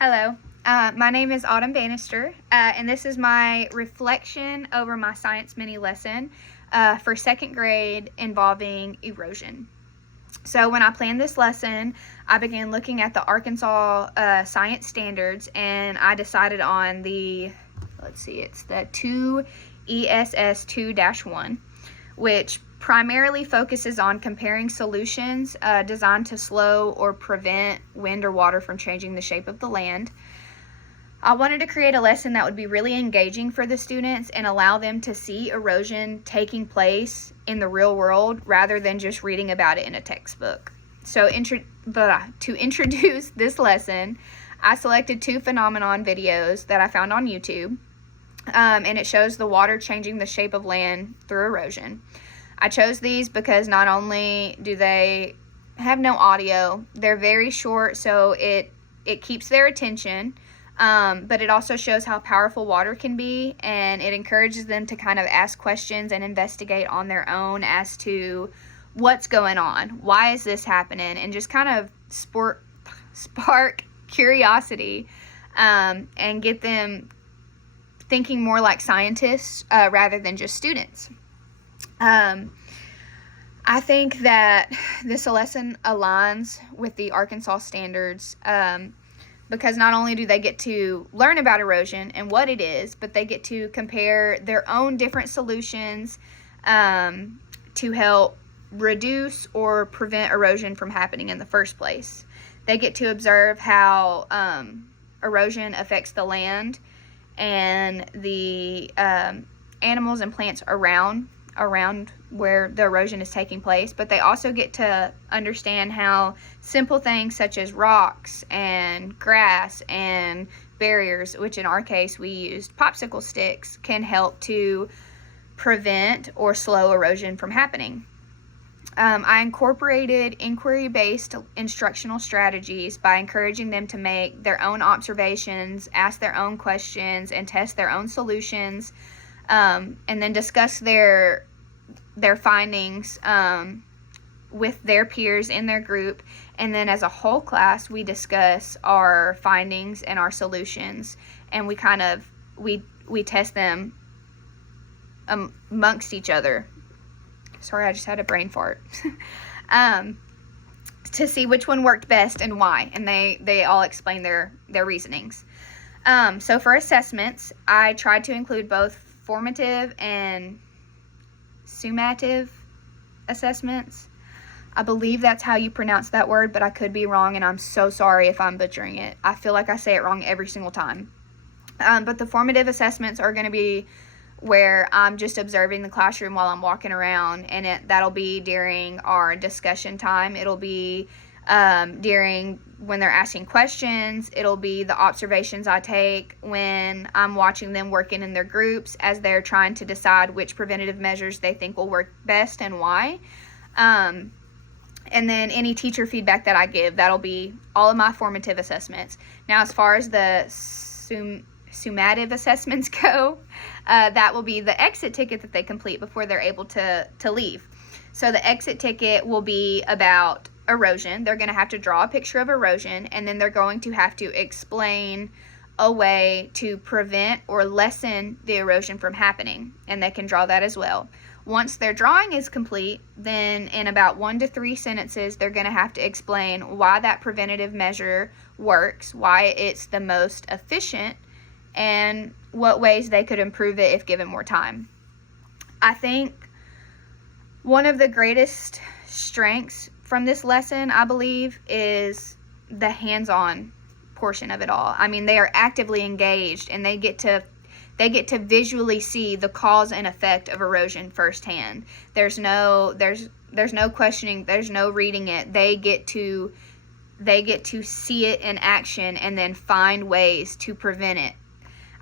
Hello, my name is Autumn Bannister, and this is my reflection over my science mini lesson for second grade involving erosion. So when I planned this lesson, I began looking at the Arkansas science standards, and I decided on it's the 2 ESS 2-1, which primarily focuses on comparing solutions designed to slow or prevent wind or water from changing the shape of the land. I wanted to create a lesson that would be really engaging for the students and allow them to see erosion taking place in the real world rather than just reading about it in a textbook. So to introduce this lesson, I selected 2 phenomenon videos that I found on YouTube, and it shows the water changing the shape of land through erosion. I chose these because not only do they have no audio, they're very short, so it keeps their attention, but it also shows how powerful water can be, and it encourages them to kind of ask questions and investigate on their own as to what's going on, why is this happening, and just kind of spark curiosity and get them thinking more like scientists rather than just students. I think that this lesson aligns with the Arkansas standards because not only do they get to learn about erosion and what it is, but they get to compare their own different solutions to help reduce or prevent erosion from happening in the first place. They get to observe how erosion affects the land and the animals and plants around where the erosion is taking place, but they also get to understand how simple things such as rocks and grass and barriers, which in our case we used popsicle sticks, can help to prevent or slow erosion from happening. I incorporated inquiry-based instructional strategies by encouraging them to make their own observations, ask their own questions, and test their own solutions, and then discuss their findings with their peers in their group. And then as a whole class, we discuss our findings and our solutions, and we test them amongst each other. Sorry, I just had a brain fart. To see which one worked best and why, and they all explain their reasonings. So for assessments, I tried to include both formative and summative assessments. I believe that's how you pronounce that word, but I could be wrong, and I'm so sorry if I'm butchering it. I feel like I say it wrong every single time. But the formative assessments are going to be where I'm just observing the classroom while I'm walking around, and that'll be during our discussion time. It'll be during when they're asking questions. It'll be the observations I take when I'm watching them working in their groups as they're trying to decide which preventative measures they think will work best and why. And then any teacher feedback that I give, that'll be all of my formative assessments. Now, as far as the summative assessments go, that will be the exit ticket that they complete before they're able to leave. So the exit ticket will be about erosion. They're going to have to draw a picture of erosion, and then they're going to have to explain a way to prevent or lessen the erosion from happening, and they can draw that as well. Once their drawing is complete, then in about 1 to 3 sentences, they're going to have to explain why that preventative measure works, why it's the most efficient, and what ways they could improve it if given more time. I think one of the greatest strengths from this lesson, I believe, is the hands-on portion of it all. I mean, they are actively engaged, and they get to visually see the cause and effect of erosion firsthand. There's no questioning, there's no reading it. They get to see it in action and then find ways to prevent it.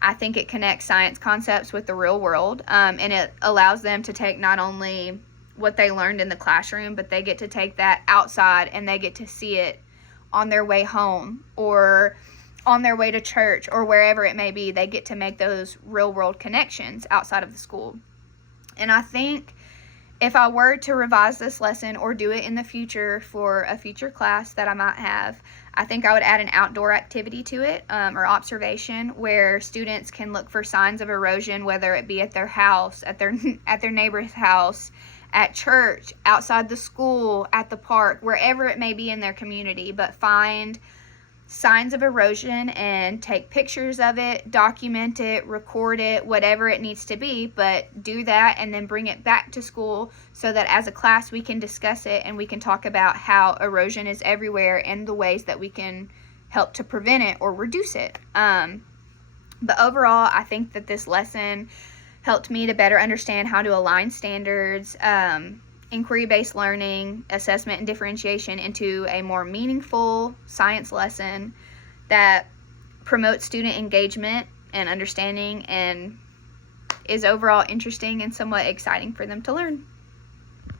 I think it connects science concepts with the real world, and it allows them to take not only what they learned in the classroom, but they get to take that outside and they get to see it on their way home or on their way to church or wherever it may be. They get to make those real world connections outside of the school. And I think If I were to revise this lesson or do it in the future for a future class that I might have, I think I would add an outdoor activity to it, or observation, where students can look for signs of erosion, whether it be at their house, at their neighbor's house, at church, outside the school, at the park, wherever it may be in their community, but find signs of erosion and take pictures of it, document it, record it, whatever it needs to be, but do that and then bring it back to school so that as a class we can discuss it and we can talk about how erosion is everywhere and the ways that we can help to prevent it or reduce it. But overall, I think that this lesson helped me to better understand how to align standards, inquiry-based learning, assessment, and differentiation into a more meaningful science lesson that promotes student engagement and understanding and is overall interesting and somewhat exciting for them to learn.